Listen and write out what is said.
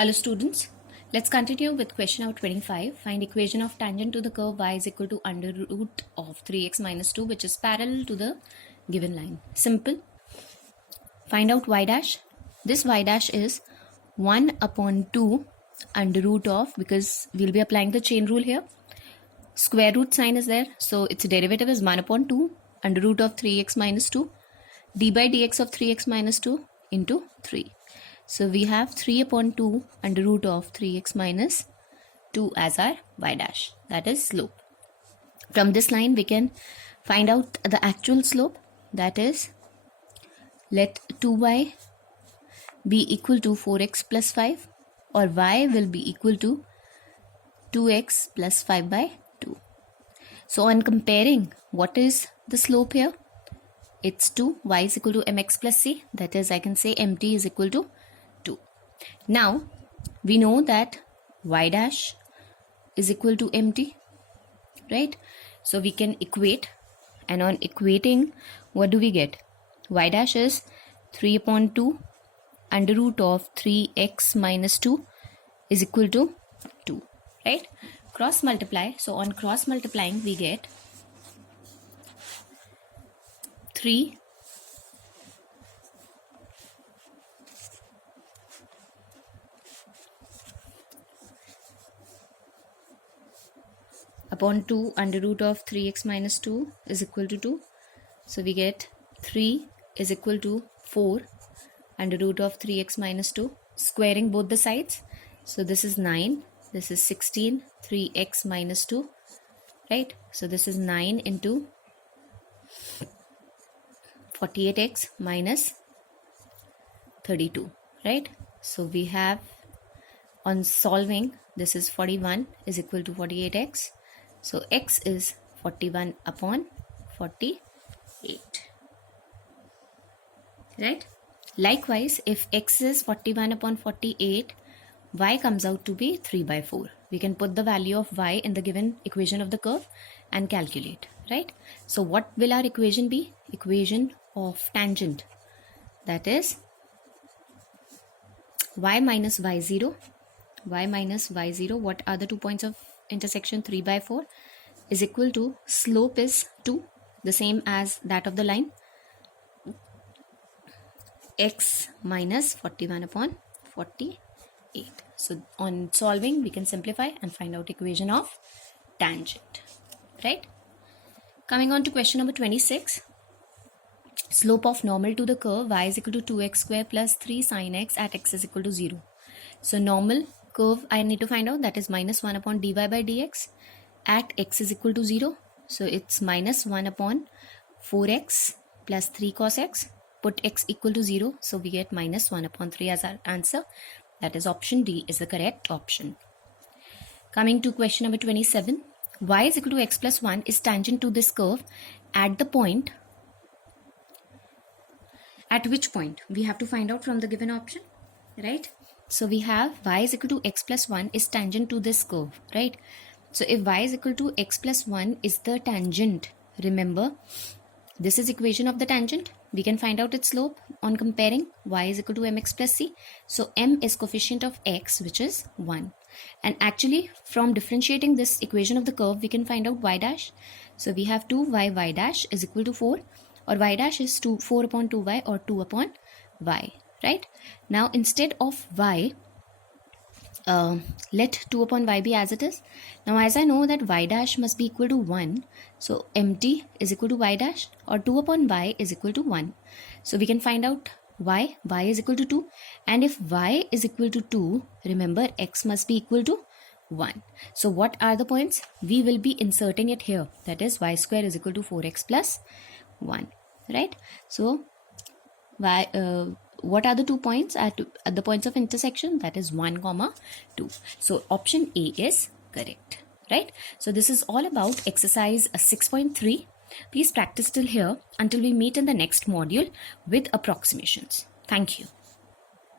Hello students, let's continue with question number 25. Find equation of tangent to the curve y is equal to under root of 3x minus 2 which is parallel to the given line. Simple. Find out y dash. This y dash is 1 upon 2 under root of, because we'll be applying the chain rule here. Square root sign is there, so its derivative is 1 upon 2 under root of 3x minus 2 d by dx of 3x minus 2 into 3. So we have 3 upon 2 under root of 3x minus 2 as our y dash, that is slope. From this line we can find out the actual slope, that is, let 2y be equal to 4x plus 5, or y will be equal to 2x plus 5 by 2. So on comparing, what is the slope here? It's 2, y is equal to mx plus c, that is, I can say mt is equal to 2. Now we know that y dash is equal to mt, right? So we can equate, and on equating, what do we get? Y dash is 3 upon 2 under root of 3x minus 2 is equal to 2, right? Cross multiply. So on cross multiplying we get 3 upon 2 under root of 3x minus 2 is equal to 2. So we get 3 is equal to 4 under root of 3x minus 2, squaring both the sides. So this is 9, this is 16, 3x minus 2, right? So this is 9 into 48x minus 32, right? So we have, on solving, this is 41 is equal to 48x. So x is 41 upon 48, right? Likewise, if x is 41 upon 48, y comes out to be 3 by 4. We can put the value of y in the given equation of the curve and calculate, right? So what will our equation be? Equation of tangent, that is y minus y0. Y minus y0, what are the 2 points of intersection? 3 by 4 is equal to, slope is 2, the same as that of the line, x minus 41 upon 48. So on solving we can simplify and find out equation of tangent, right? Coming on to question number 26. Slope of normal to the curve y is equal to 2x square plus 3 sin x at x is equal to 0. So normal curve I need to find out, that is minus 1 upon dy by dx at x is equal to 0. So it's minus 1 upon 4x plus 3 cos x. Put x equal to 0, so we get minus 1 upon 3 as our answer. That is option D is the correct option. Coming to question number 27. Y is equal to x plus 1 is tangent to this curve at the point. At which point? We have to find out from the given option, right? So we have y is equal to x plus 1 is tangent to this curve, right? So if y is equal to x plus 1 is the tangent, remember, this is equation of the tangent. We can find out its slope on comparing. Y is equal to mx plus c. So m is coefficient of x, which is 1. And actually, from differentiating this equation of the curve, we can find out y dash. So we have 2y y dash is equal to 4, or y dash is 4 upon 2y, or 2 upon y, right? Now instead of y, let 2 upon y be as it is. Now as I know that y dash must be equal to 1, so mt is equal to y dash, or 2 upon y is equal to 1. So we can find out y is equal to 2, and if y is equal to 2, remember x must be equal to 1. So what are the points? We will be inserting it here, that is y square is equal to 4x plus 1, right? So what are the 2 points at the points of intersection? That is 1, 2. So option A is correct, right? So this is all about exercise 6.3. Please practice till here until we meet in the next module with approximations. Thank you.